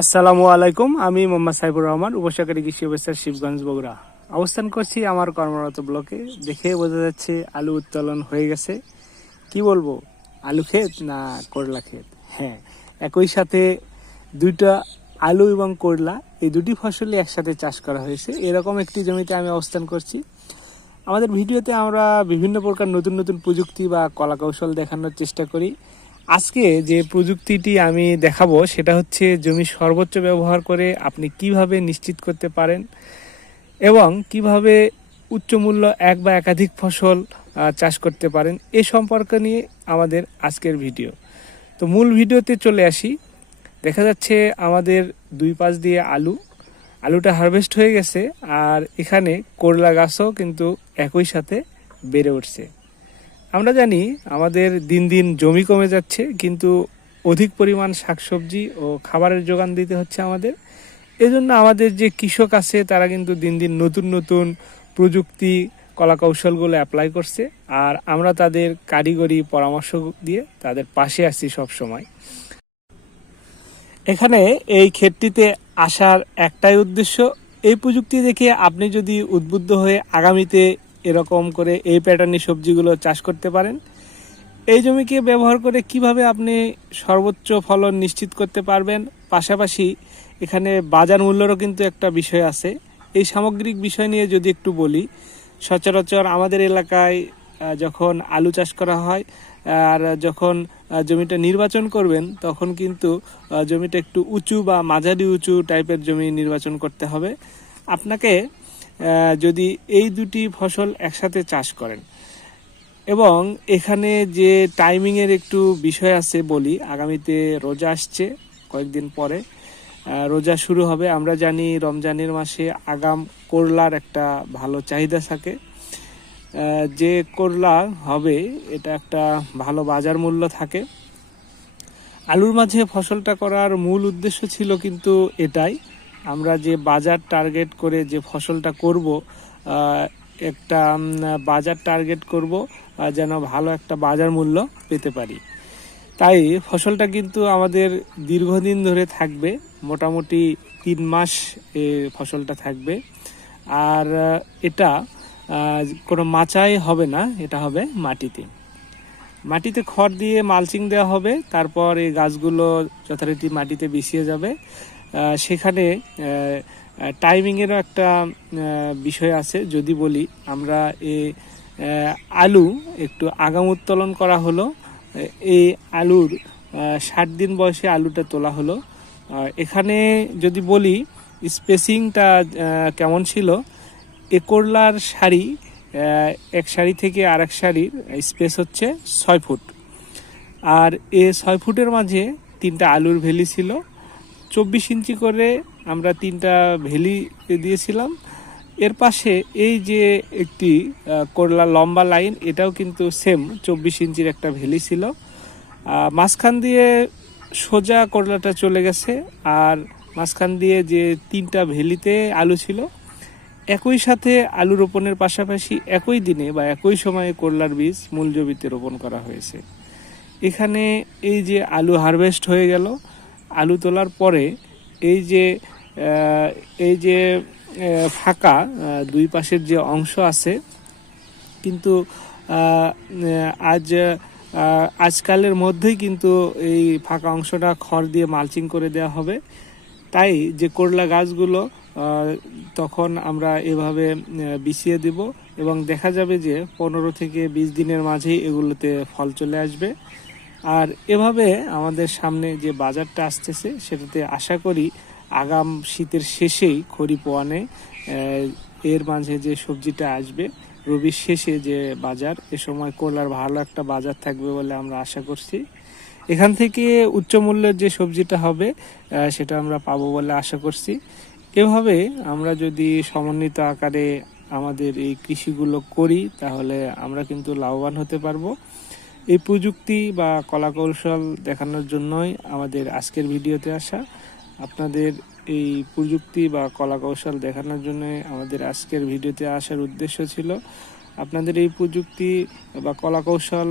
আসসালামু আলাইকুম, আমি মোহাম্মদ সাইবুর রহমান, উপসহকারী কৃষি অফিসার শিবগঞ্জ বগুড়া। অবস্থান করছি আমার কর্মরত ব্লকে, দেখে বোঝা যাচ্ছে আলু উত্তোলন হয়ে গেছে। কি বলব, আলু ক্ষেত না করলা ক্ষেত? হ্যাঁ একই সাথে দুইটা আলু এবং করলা, এই দুটি ফসলই একসাথে চাষ করা হয়েছে। এরকম একটি জমিতে আমি অবস্থান করছি। আমাদের ভিডিওতে আমরা বিভিন্ন প্রকার নতুন নতুন প্রযুক্তি বা কলা কৌশল দেখানোর চেষ্টা করি। আজকে যে প্রযুক্তিটি আমি দেখাবো, সেটা হচ্ছে জমি সর্বোচ্চ ব্যবহার করে আপনি কীভাবে নিশ্চিত করতে পারেন এবং কীভাবে উচ্চ মূল্য এক বা একাধিক ফসল চাষ করতে পারেন, এ সম্পর্কে নিয়ে আমাদের আজকের ভিডিও। তো মূল ভিডিওতে চলে আসি। দেখা যাচ্ছে আমাদের দুই পাশ দিয়ে আলু। আলুটা হারভেস্ট হয়ে গেছে আর এখানে করলা গাছও কিন্তু একই সাথে বেড়ে উঠছে। আমরা জানি আমাদের দিন দিন জমি কমে যাচ্ছে, কিন্তু অধিক পরিমাণ শাকসবজি ও খাবারের যোগান দিতে হচ্ছে আমাদের। এজন্য আমাদের যে কৃষক আছে, তারা কিন্তু দিন দিন নতুন নতুন প্রযুক্তি কলা কৌশলগুলো অ্যাপ্লাই করছে। আর আমরা তাদের কারিগরি পরামর্শ দিয়ে তাদের পাশে আছি সব সময় এখানে এই ক্ষেতটিতে আসার একটাই উদ্দেশ্য, এই প্রযুক্তি দেখে আপনি যদি উদ্বুদ্ধ হয়ে আগামীতে এরকম করে এই প্যাটার্নি সবজিগুলো চাষ করতে পারেন। এই জমিকে ব্যবহার করে কীভাবে আপনি সর্বোচ্চ ফলন নিশ্চিত করতে পারবেন, পাশাপাশি এখানে বাজার মূল্যেরও কিন্তু একটা বিষয় আছে। এই সামগ্রিক বিষয় নিয়ে যদি একটু বলি, সচরাচর আমাদের এলাকায় যখন আলু চাষ করা হয়, আর যখন জমিটা নির্বাচন করবেন, তখন কিন্তু জমিটা একটু উঁচু বা মাঝারি উঁচু টাইপের জমি নির্বাচন করতে হবে। আপনাকে যদি এই দুটি ফসল একসাথে চাষ করেন। এবং এখানে যে টাইমিংয়ের একটু বিষয় আছে বলি, আগামীতে রোজা আসছে, কয়েকদিন পরে। রোজা শুরু হবে, আমরা জানি রমজানের মাসে আগাম করলার একটা ভালো চাহিদা থাকে। যে করলা হবে, এটা একটা ভালো বাজার মূল্য থাকে। আলুর মাঝে ফসলটা করার মূল উদ্দেশ্য ছিল কিন্তু এটাই। আমরা যে বাজার টার্গেট করে যে ফসলটা করব একটা বাজার টার্গেট করব যেন ভালো একটা বাজার মূল্য পেতে পারি। তাই ফসলটা কিন্তু আমাদের দীর্ঘদিন ধরে থাকবে, মোটামুটি তিন মাস এ ফসলটা থাকবে। আর এটা কোনো মাচাই হবে না, এটা হবে মাটিতে। মাটিতে খড় দিয়ে মালচিং দেওয়া হবে, তারপর এই গাছগুলো যথারীতি মাটিতে বিছিয়ে যাবে। সেখানে টাইমিংয়েরও একটা বিষয় আছে। যদি বলি, আমরা এ আলু একটু আগাম উত্তোলন করা হলো। এই আলুর ষাট দিন বয়সে আলুটা তোলা হলো। এখানে যদি বলি স্পেসিংটা কেমন ছিল? এ করলার শাড়ি এক শাড়ি থেকে আর এক শাড়ির স্পেস হচ্ছে ছয় ফুট। আর এ ছয় ফুটের মাঝে তিনটা আলুর ভেলি ছিল। চব্বিশ ইঞ্চি করে আমরা তিনটা ভেলি দিয়েছিলাম। এর পাশে এই যে একটি করলা লম্বা লাইন, এটাও কিন্তু সেম চব্বিশ ইঞ্চির একটা ভেলি ছিল। মাঝখান দিয়ে সোজা করলাটা চলে গেছে আর মাঝখান দিয়ে যে তিনটা ভেলিতে আলু ছিল, একই সাথে আলু রোপণের পাশাপাশি একই দিনে বা একই সময়ে করলার বীজ মূল জমিতে রোপণ করা হয়েছে। এখানে এই যে আলু হারভেস্ট হয়ে গেল আলু তোলার পরে এই যে এই যে ফাঁকা দুই পাশের যে অংশ আছে, কিন্তু আজ আজকালের মধ্যেই কিন্তু এই ফাঁকা অংশটা খড় দিয়ে মালচিং করে দেওয়া হবে। তাই যে করলা গাছগুলো তখন আমরা এভাবে বিছিয়ে দিব এবং দেখা যাবে যে পনেরো থেকে বিশ দিনের মাঝেই এগুলোতে ফল চলে আসবে। আর এভাবে আমাদের সামনে যে বাজারটা আসতেছে, সেটাতে আশা করি আগাম শীতের শেষেই খরিফ ওয়ানে এর মাঝে যে সবজিটা আসবে রবির শেষে যে বাজার, এ সময় করলার ভালো একটা বাজার থাকবে বলে আমরা আশা করছি। এখান থেকে উচ্চ মূল্যের যে সবজিটা হবে সেটা আমরা পাবো বলে আশা করছি। এভাবে আমরা যদি সমন্বিত আকারে আমাদের এই কৃষিগুলো করি, তাহলে আমরা কিন্তু লাভবান হতে পারব। এই প্রযুক্তি বা কলা কৌশল দেখানোর জন্যই আমাদের আজকের ভিডিওতে আসা। আপনাদের এই প্রযুক্তি বা কলা কৌশল দেখানোর জন্য আমাদের আজকের ভিডিওতে আসার উদ্দেশ্য ছিল, আপনাদের এই প্রযুক্তি বা কলা কৌশল